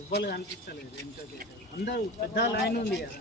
ఎవ్వరు కనిపిస్తలేదు. అందరూ పెద్ద లైన్ ఉంది కదా.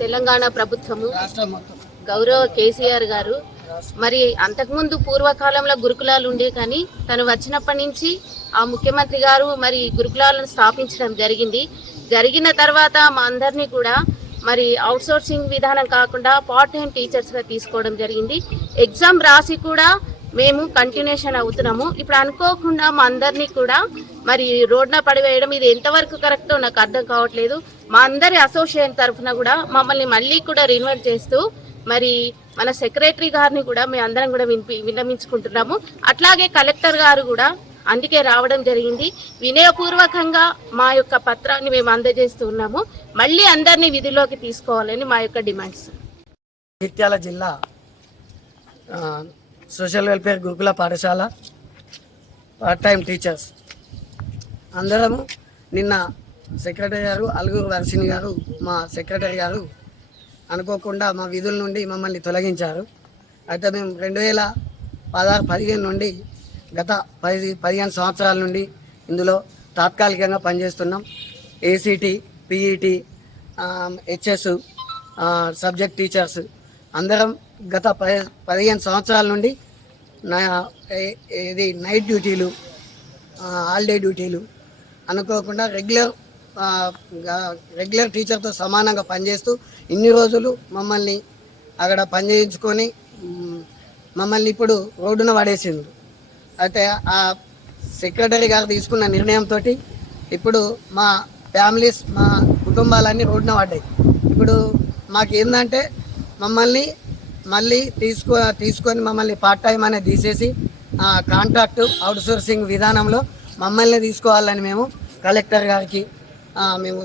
తెలంగాణ ప్రభుత్వము గౌరవ కేసీఆర్ గారు మరి అంతకుముందు పూర్వకాలంలో గురుకులాలు ఉండే కానీ తను వచ్చినప్పటి నుంచి ఆ ముఖ్యమంత్రి గారు మరి గురుకులాలను స్థాపించడం జరిగిన తర్వాత మా అందరినీ కూడా మరి అవుట్సోర్సింగ్ విధానం కాకుండా పార్ట్ టైం టీచర్స్గా తీసుకోవడం జరిగింది. ఎగ్జామ్ రాసి కూడా మేము కంటిన్యూషన్ అవుతున్నాము. ఇప్పుడు అనుకోకుండా మా అందరినీ కూడా మరి రోడ్న పడివేయడం ఇది ఎంతవరకు కరెక్టో నాకు అర్థం కావట్లేదు. మా అందరి అసోసియేషన్ తరఫున కూడా మమ్మల్ని మళ్ళీ కూడా రిన్వైట్ చేస్తూ మరి మన సెక్రటరీ గారిని కూడా మేము అందరం కూడా విన్నవించుకుంటున్నాము. అట్లాగే కలెక్టర్ గారు కూడా అందుకే రావడం జరిగింది. వినయపూర్వకంగా మా యొక్క పత్రాన్ని మేము అందజేస్తున్నాము. మళ్ళీ అందరినీ విధిలోకి తీసుకోవాలని మా యొక్క డిమాండ్స్. జగిత్యాల జిల్లా సోషల్ వెల్ఫేర్ గురుకుల పాఠశాల పార్ట్ టైం టీచర్స్ అందరము నిన్న సెక్రటరీ గారు అలుగురు వర్షిణి గారు మా సెక్రటరీ గారు అనుకోకుండా మా విధుల నుండి మమ్మల్ని తొలగించారు. అయితే మేము 2016-15 నుండి గత 15 సంవత్సరాల నుండి ఇందులో తాత్కాలికంగా పనిచేస్తున్నాం. ACT, PET, HS, subject teachers అందరం గత 15 సంవత్సరాల నుండి ఇది నైట్ డ్యూటీలు, హాలిడే డ్యూటీలు అనుకోకుండా రెగ్యులర్ టీచర్తో సమానంగా పనిచేస్తూ ఇన్ని రోజులు మమ్మల్ని అక్కడ పనిచేయించుకొని మమ్మల్ని ఇప్పుడు రోడ్డున పడేసిండ్రు. అయితే ఆ సెక్రటరీ గారు తీసుకున్న నిర్ణయంతో ఇప్పుడు మా ఫ్యామిలీస్, మా కుటుంబాలన్నీ రోడ్డున పడ్డాయి. ఇప్పుడు మాకు ఏంటంటే మమ్మల్ని మళ్ళీ తీసుకొని మమ్మల్ని పార్ట్ టైం అనేది తీసేసి కాంట్రాక్టు అవుట్సోర్సింగ్ విధానంలో మమ్మల్ని తీసుకోవాలని మేము కలెక్టర్ గారికి మేము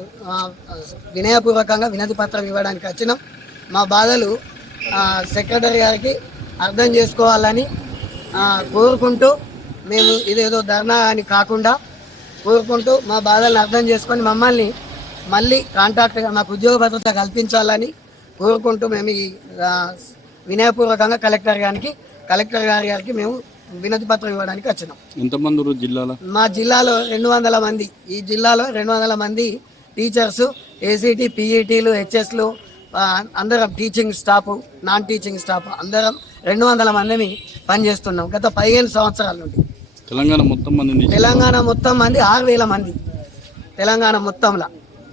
వినయపూర్వకంగా వినతి పత్రం ఇవ్వడానికి వచ్చినాం. మా బాధలు సెక్రటరీ గారికి అర్థం చేసుకోవాలని కోరుకుంటూ మేము ఇదేదో ధర్నా అని కాకుండా కోరుకుంటూ మా బాధలను అర్థం చేసుకొని మమ్మల్ని మళ్ళీ కాంట్రాక్ట్గా మాకు ఉద్యోగ భద్రత కల్పించాలని కోరుకుంటూ మేము ఈ వినయపూర్వకంగా కలెక్టర్ గారికి మేము వినతి పత్రం ఇవ్వడానికి వచ్చినాం. ఎంతమంది జిల్లాలో? మా జిల్లాలో 200 మంది. ఈ జిల్లాలో 200 మంది టీచర్స్, ఏసీటీ, పీఈటీలు, హెచ్ఎస్లు అందరం teaching staff, non teaching staff అందరం 200 మందిని పనిచేస్తున్నాం గత 15 సంవత్సరాల నుండి. తెలంగాణ మొత్తం మంది 6,000 మంది తెలంగాణ మొత్తంలో.